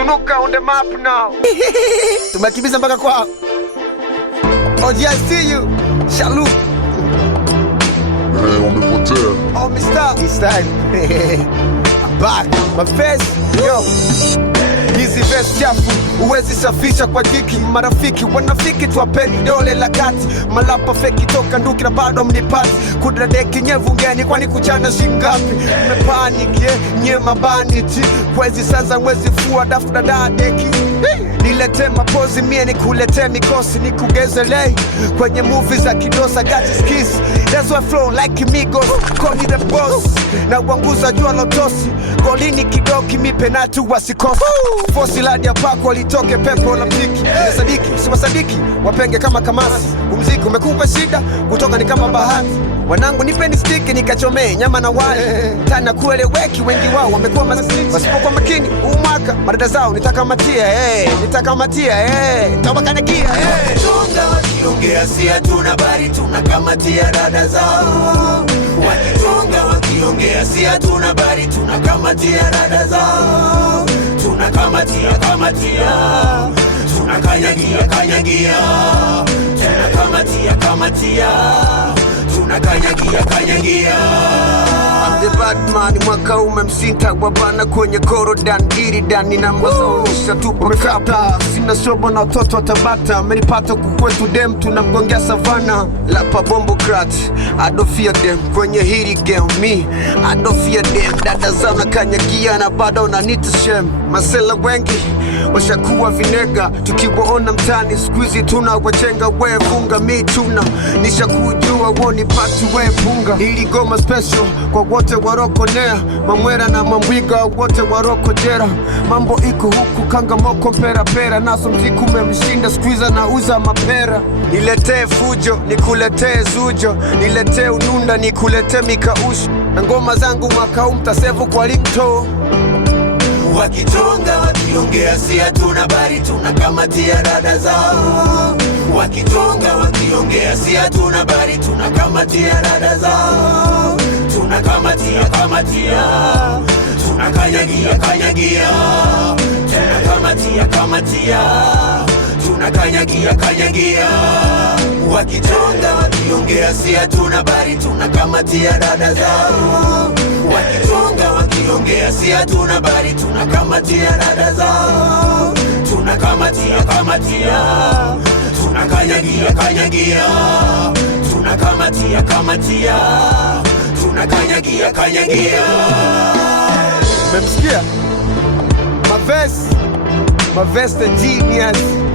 Sunuka on the map now. Tumekimbiza mpaka kwao. OG, I see you. Shalu. Wamepotea. Oh, Mr. It's time. I'm back. My face. Yo. Hizi vest chafu uwezi safisha kwa jiki. Marafiki wanafiki tuwapeni dole la kati. Malapa feki toka nduki na bado mnipati. Kudadeki nyevu ngeni kwani kuchana shingapi. Mmepaniki nye mabaniti. Kwezi sasa mwezi fua dafu dadadeki. Nilete mapozi mie nikulete mikosi. Nikugezelei kwenye movie za kidosa. Got his kiss. That's why I flow like Migos. Call me the boss. Na wanguza jua lotosi. Golini kidoki mi penatu wasikosi. Fosi ladi ya pako walitoke pepo la mziki. Sadiki, si wasadiki, wapenge kama kamasi. Umziki umekupa shida, kutoka ni kama bahati. Wanangu nipeni stiki nikachome nyama na wali. Tana kueleweki wengi wao wamekuwa masisi. Wasipokuwa makini umwaka madada zao nitakamatia. Nitakamatia nitawakanyagia. Wakitunga wakiongea si hatuna bari tunakamatia dada zao. Wakitunga wakiongea si hatuna bari tunakamatia dada zao. Tunakamatia kamatia, tunakanyagia kanyagia, tunakamatia kamatia, tunakanyagia kanyagia. I'm the bad man, mwaka umemsinta wabana kwenye korodan iridan. Nina mazonisha tupo mekata, sina shobo na watoto wa Tabata. Amenipata kukwetu dem, tunamgongea savana. Lapa bombo krat, I don't fear them. Kwenye hiri game, me, I don't fear them. Dada zao na kanyagia na bado unanita shem. Masela wengi, washakuwa vinega. Tukiwaona mtani, squeezy tuna wachenga. We funga, mi tuna nisha kujua woni patu we punga. Hili goma special kwa wote warokonea. Mamwera na mambwiga wote waroko jera. Mambo iko huku kanga moko mpera pera. Naso mziku memshinda squeezer na uza mapera. Niletee fujo, nikuletee zujo. Niletee ununda, nikuletee mikaushu. Na ngoma zangu mwaka mtasevu kwa linto. Wakitunga wakiongea si hatuna bari tunakamatia dada zao. Wakitunga wakiongea si hatuna bari tunakamatia dada zao. Tunakamatia kamatia, tunakanyagia kanyagia, tunakamatia kamatia, tunakanyagia kanyagia. Wakitunga wakiongea si hatuna bari tunakamatia dada zao. Wakitunga wakiongea si hatuna bari tunakamatia dada zao. Tunakamatia kamatia, tunakanyagia kanyagia, tunakamatia kamatia, tunakanyagia kanyagia. Memsikia? My vest the genius.